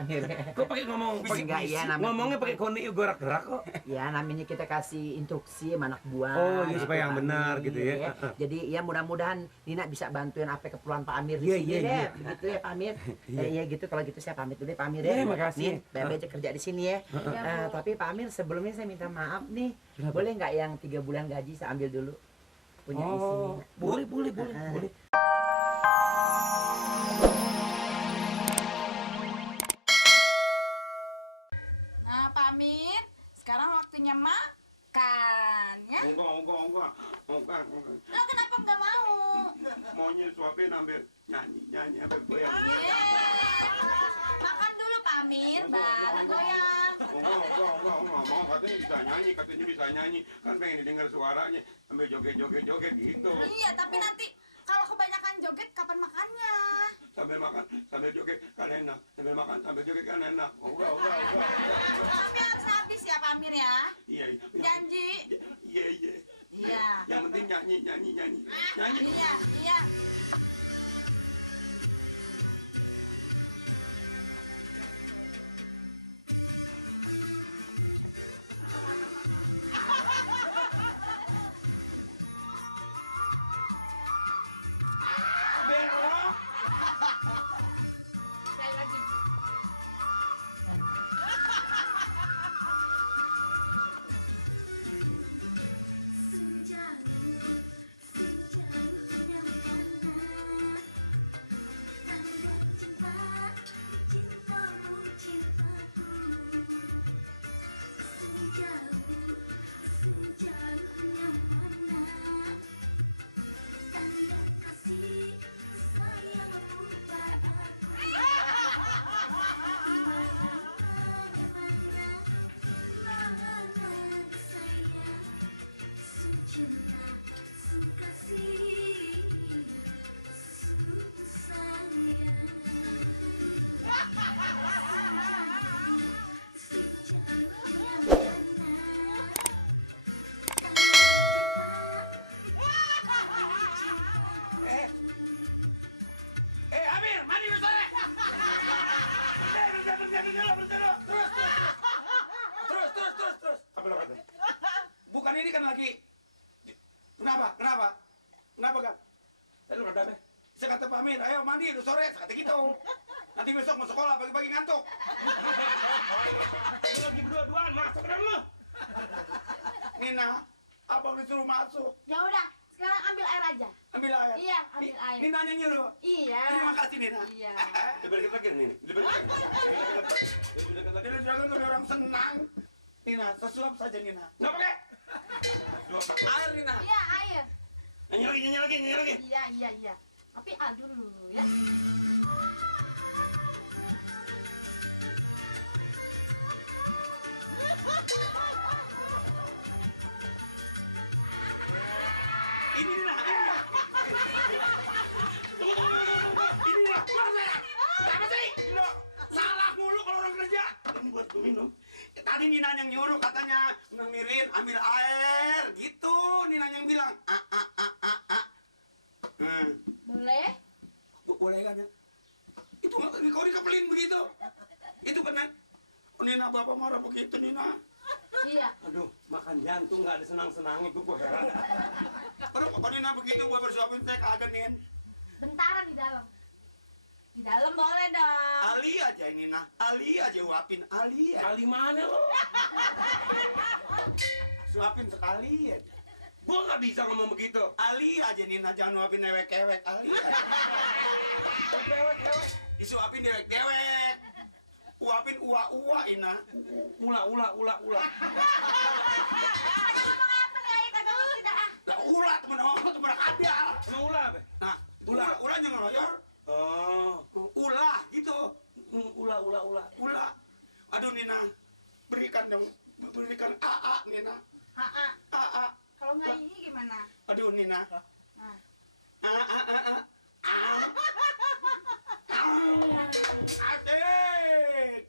Amir. Kok pakai ngomong Enggak, ya, ngomongnya pakai koni gerak-gerak kok. Ya namanya kita kasih instruksi sama anak buah. Oh iya gitu, supaya yang Pak benar Amir, gitu ya. Jadi ya mudah-mudahan Nina bisa bantuin apa keperluan Pak Amir di Iya, sini iya, deh. iya. Begitu ya Pak Amir. Iya. Iya gitu, kalau gitu saya pamit dulu deh Pak Amir ya. Iya, makasih. Nin, Bebe aja kerja di sini ya. Tapi Pak Amir sebelumnya saya minta maaf nih. Kenapa? Boleh nggak yang 3 bulan gaji saya ambil dulu? Punya di sini. Oh, boleh, boleh, boleh, boleh. Nah, Pak Amir, sekarang waktunya makan, ya? Enggak. Lo kenapa nggak mau? Maunya suapin sampai nyanyi sampai goyang. Makan dulu, Pak Amir, baru goyang. Enggak mau, katanya bisa nyanyi. Kan pengen didengar suaranya sampai joget gitu. Iya, tapi nanti kalau kebanyakan joget, kapan makannya? Sambil makan, sambil joget kan enak. Sambil makan, sambil joget kan enak. Enggak. Tapi harus habis ya, Pak Amir ya? Iya. Janji? Iya. Iya. Yang penting nyanyi. Nyanyi. Iya. Belok. Sekali lagi. Amir, mandi dulu sore. Berhenti dulu. Terus. Apa lo kata? Bukan ini kan lagi. Kenapa kan? Lu kata apa? Saya kata Pak Amir, ayo mandi dulu sore. Saya kata gitu. Nanti besok mau sekolah pagi-pagi ngantuk. Lu lagi berdua-duaan masuk ke dalam. Nina, abang disuruh masuk. Ya udah, sekarang ambil air aja. Ambil air. Iya, ambil air. Nina nyuruh. Iya. Terima kasih Nina. Iya. Lebih dekat lagi Nina. Lebih dekat lagi. Nina sudah lebih orang senang. Nina, sesuap saja Nina. Nggak pakai. Air Nina. Iya, air. Nyanyi lagi. Iya. Tapi aduk dulu ya. Ini Nina. Ini Nina. Keluar saya. Apa sih? Nina, salah mulu kalau orang kerja. Ini buat gue minum. Tadi Nina yang nyuruh katanya Mirin ambil air gitu. Nina yang bilang. Boleh? Boleh kan ya? Itu kau dikepelin begitu. Itu kan Nina bapak marah begitu Nina. Iya. Aduh, makan jantung nggak ada senang-senangnya gue heran. Aduh, kok Nina begitu gua bersuapin saya kagak Nin. Bentaran di dalam. Di dalam boleh dong. Ali aja Nina, Ali aja uapin, Ali aja. Kali mana lo? Suapin sekali aja. Gue nggak bisa ngomong begitu. Ali aja Nina, jangan uapin dewek-dewek, Ali aja. Dewek. Disuapin dewek-dewek. Uapin ua-ua Ina. Ula. Ngomong apa nih, Ayah kagak ngerti dah. Lah ula temen ada. Emang ula apa? Nah, ula yang ngeroyor. Oh, Ula gitu. ula. Ula. Aduh Nina, berikan dong. Berikan AA Nina. Ha-ha. AA. Kalau nggak ini gimana? Aduh Nina. Nah. Asik.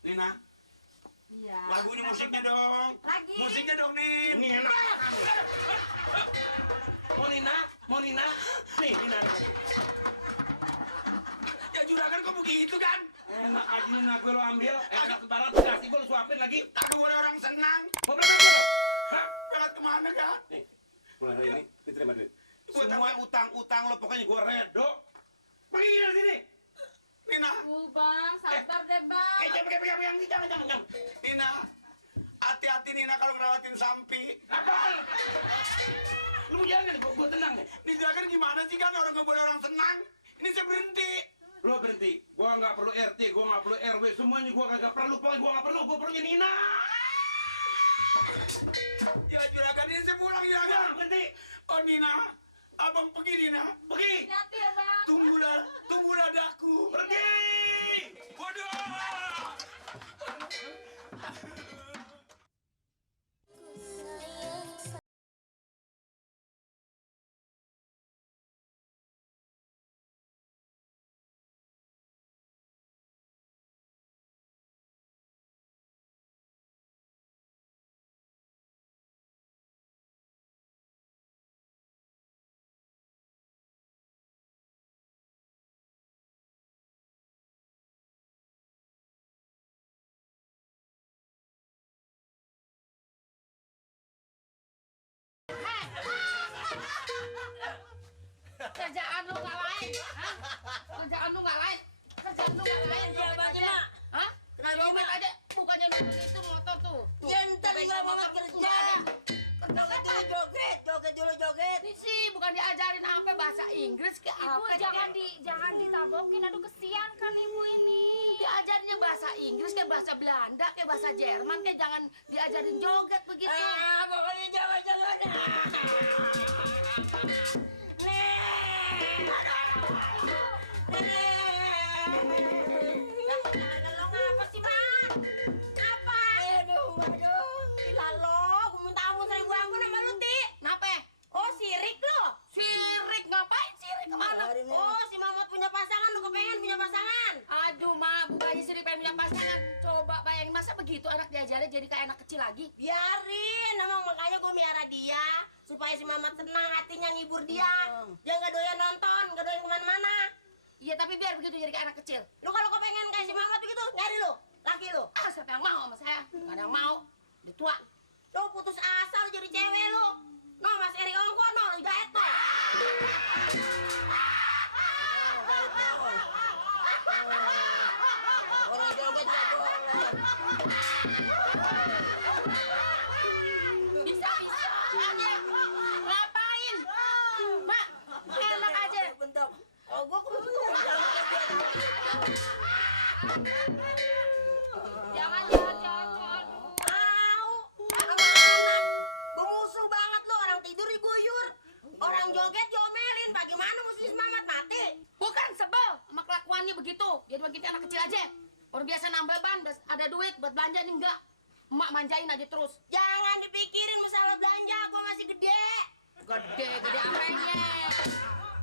Nina, Iya. lagunya musiknya dong. Lagi. Musiknya dong, Nin. ini enak. Mau Nina? Nih, Nina. Ya jujur juragan kok begitu kan? Enak aja Nina, gue lo ambil. Enak sebarang dikasih gue lo suapin lagi. Kagak boleh orang senang. Mau berangkat lo? Hah? Berangkat kemana kan? Nih, mulai hari ini terima duit. Buat Semua utang-utang lo pokoknya gue redo. Pergi dari sini. Nina, Bang, sabar deh, Bang. Jangan. Nina, hati-hati Nina kalau ngerawatin Sampi. Apaan? Lu mau jalan kan? Gue tenang deh. Ini juragan gimana sih kan orang nggak boleh orang senang? Ini saya berhenti. Lo berhenti. Gue nggak perlu RT, gue nggak perlu RW. Semuanya gue kagak perlu. Pokoknya gue nggak perlu. Gue perlunya Nina. Ya juragan ini saya pulang Jangan juragan. berhenti. Oh Nina, abang pergi Nina. Pergi. Hati-hati ya, Bang. Tunggulah daku. Pergi. Waduh. Kerjaan lu nggak lain, hah? Kerjaan lu nggak lain, joget aja. Hah? Joget aja, bukannya nonton itu motor tuh. Ya ntar juga mama kerja. Joget dulu joget. Ini sih bukan diajarin apa bahasa Inggris ke Ibu apa? jangan ditabokin, aduh kesian kan ibu ini. Diajarnya bahasa Inggris kayak bahasa Belanda kayak bahasa Jerman kayak jangan diajarin joget begitu. Pokoknya joget. Lo ngapa sih, Bang? Apa? Aduh. Lalo, gue minta ampun 1000 ampun sama lu, Ti. Kenapa? Oh, sirik lo. Sirik ngapain sirik kemana? Oh, si Mamat punya pasangan, lu kepengen punya pasangan. Aduh, Ma, bukannya sirik pengen punya pasangan. Coba bayangin masa begitu anak diajarin jadi kayak anak kecil lagi. Biarin, emang makanya gue miara dia. Supaya si Mamat senang, hatinya ngibur dia. Dia nggak doyan nonton, nggak doyan kemana-mana. Iya, tapi biar begitu jadi kayak anak kecil. Lu kalau kepengen kayak si Mamat begitu, nyari lu, laki lu. Ah, siapa yang mau sama saya? Gak ada yang mau. Udah tua. Lu putus asa lu jadi cewek lu. No, Mas Eri Ongko, no, lu gaet no. Orang joget gak boleh. Bisa-bisa aja. Ngapain? Mak, enak aja. Bentar. Oh, gua kebetulan. Jangan. Au, anak-anak. Bemusuh banget lu, orang tidur diguyur. Orang joget diomelin, bagaimana mesti semangat mati? Bukan sebel sama kelakuannya begitu. Jadi begitu anak kecil aja. Orang biasa nambah ban, ada duit buat belanja nih enggak. Emak manjain aja terus. Jangan dipikirin masalah belanja, gua masih gede. Gede apanya?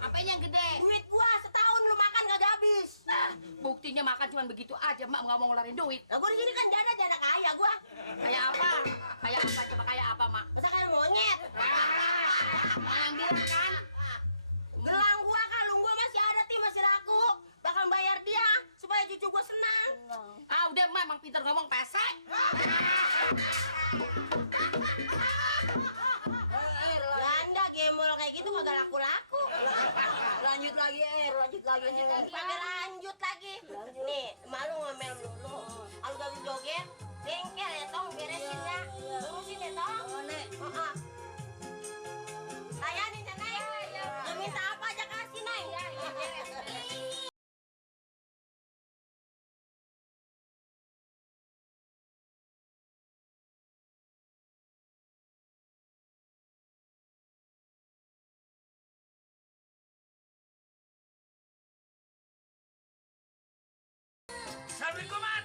Apanya yang gede? Duit gua setahun lu makan gak habis. Buktinya makan cuma begitu aja, emak nggak mau ngeluarin duit. Nah, gua di sini kan janda kaya gua. Kayak apa? Kayak apa? Coba kayak apa, Mak? Masa kayak monyet? Mau yang bilang kan? Gelang gua, kalung gua masih ada, Ti, masih laku. Bakal bayar dia supaya cucu gua senang. Ah, udah, Mak, emang pintar ngomong pesek. Janda gemol kayak gitu kagak laku-laku. Lanjut lagi. Pakai lanjut lagi. Nih, malu ngomel dulu. Kalau gak bisa joget, bengkel ya, Tong, beresin ya. Urusin ya, Tong. Heeh. Layanin ya, Nay. Mau minta apa aja kasih, Nay. Assalamualaikum, Mas.